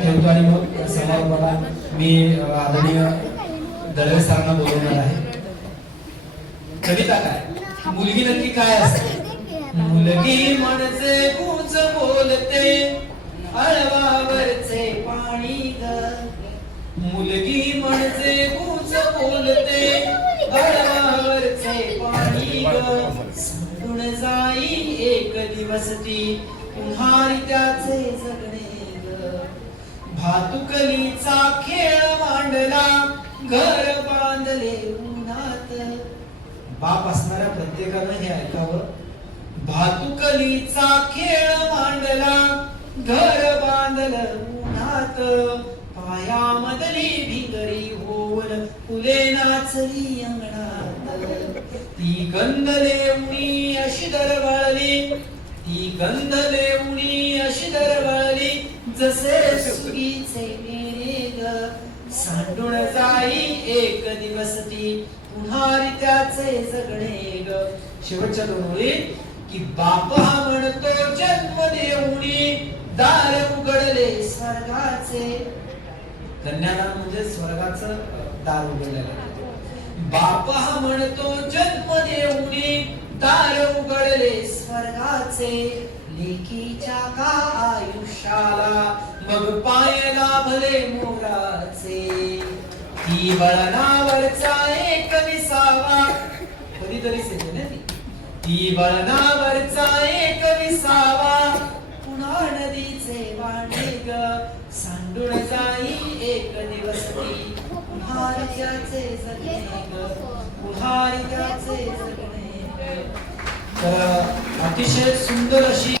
ठेवतो आणि मग समारंभाला मी आदरणीय दळवे सरांना बोलवणार आहे. कविता काय? मुलगी नक्की काय असते मुलगी म्हणजे कुच बोलते अळवावरचे पाणी ग. मुलगी म्हणजे कुच बोलते अळवावरचे पाणी ग. सांडून जाई एक दिवस ती पुन्हा त्याचे जगणे ग. भातुकलीचा खेळ मांडला घर बांधले उन्हात. बाप असणाऱ्या प्रत्येकानं हे ऐकावं. भातुकलीचा खेळ मांडला घर बांधलं उन्हात. पायामधली भिंगरी होऊन फुले नाचली अंगणात. ती गंध लेवणी अशी दरवळली ती गंध लेवणी अशी दरवळली. जसे सुगीचे ग सांडून जाई एक दिवस ती. पुन्हा त्याचे जगणे ग. शेवटच्या दोन ओळी. की बाप हा म्हणतो जन्म देऊनी दार उघडले स्वर्गाचे. कन्यादान म्हणजे स्वर्गाचं दार उघडलेलं. बाप हा म्हणतो जन्म उघडले स्वर्गाचे लेकीच्या का आयुष्याला? मग पाय लाभले मोराचे. ती वळणावरचा एक विसावा. कधीतरीच येते ना ती. ती वळणावरचा एक विसावा. पुन्हा नदीचे वाटे ग. सांडून जाई एक दिवस ती. पुन्हा त्याचे जगणे ग. पुन्हा त्याचे जगणे ग. अतिशय सुंदर अशी